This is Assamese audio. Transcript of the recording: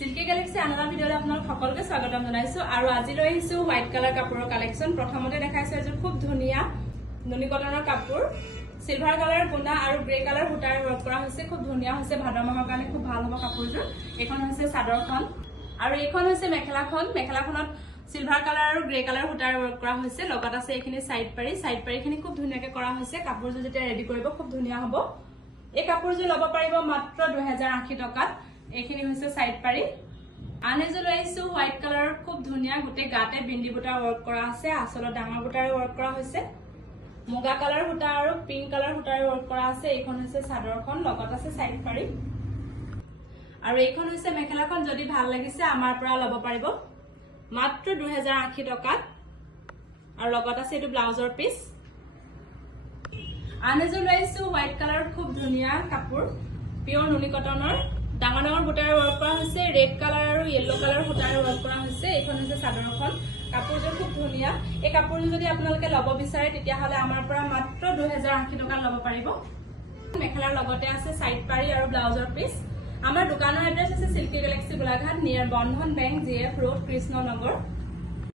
সিল্কি গ্যালাক্সি আনলা ভিডিওলে আপোনালোক সকলোকে স্বাগতম জনাইছো আৰু আজি লৈ আহিছো হোৱাইট কালাৰ কাপোৰৰ কালেকচন প্ৰথমতে দেখাইছো এযোৰ খুব ধুনিয়া নুনি কটনৰ কাপোৰ সিলভাৰ কালাৰ গুণা আৰু গ্ৰে কালাৰ হুটাৰ ওয়াৰ্ক কৰা হৈছে খুব ধুনিয়া হৈছে ভাদ মাহৰ কাৰণে খুব ভাল হ'ব কাপোৰযোৰ এখন হৈছে চাদৰখন আৰু এইখন হৈছে মেখেলাখনত সিলভাৰ কালাৰ আৰু গ্ৰে কালাৰ হুটাৰ ওয়াৰ্ক কৰা হৈছে লগত আছে এইখিনি সাইড পাৰিখিনি খুব ধুনিয়াকে কৰা হৈছে কাপোৰযোৰ যেতিয়া ৰেডি কৰিব খুব ধুনিয়া হ'ব এই কাপোৰযোৰ ল'ব পাৰিব মাত্ৰ 2080 টকাত এইখিনি হৈছে সাইড পাৰি আনেজো লাইছো হোৱাইট কালাৰ খুব ধুনিয়া গুটে গাতে বিন্দি বুটা ওয়াৰ্ক কৰা আছে আসল ডাঙৰ বুটাৰে ওয়াৰ্ক কৰা হৈছে মুগা কালাৰ হুটা আৰু পিংক কালাৰ হুটাৰে ওয়াৰ্ক কৰা আছে এইখন হৈছে চাদৰখন লগত আছে সাইড পাৰি আৰু এইখন হৈছে মেখেলাখন যদি ভাল লাগিছে আমাৰ পৰা ল'ব পাৰিব মাত্ৰ 2080 টকাত আৰু লগত আছে এটো ব্লাউজৰ পিস আনেজো লাইছো হোৱাইট কালাৰ খুব ধুনিয়া কাপোৰ পিওৰ নুনি কটনৰ ডাঙৰ বুটাৰ ওয়াৰ্ক কৰা হৈছে ৰেড কালাৰ আৰু ইয়েলো কালাৰ বুটাৰ ওয়াৰ্ক কৰা হৈছে এইখন হৈছে চাদৰখন কাপোৰযোৰ খুব ধুনিয়া এই কাপোৰযোৰ যদি আপোনালোকে ল'ব বিচাৰে তেতিয়া হলে আমাৰ পৰা মাত্ৰ 2080 টকা ল'ব পাৰিব মেখেলাৰ লগতে আছে সাইড পাৰি আৰু ব্লাউজৰ পিস আমাৰ দোকানৰ এড্ৰেছ আছে সিল্কি গ্যালাক্সি গোলাঘাট নিয়াৰ বন্ধন বেংক জিএফ ৰোড কৃষ্ণনগৰ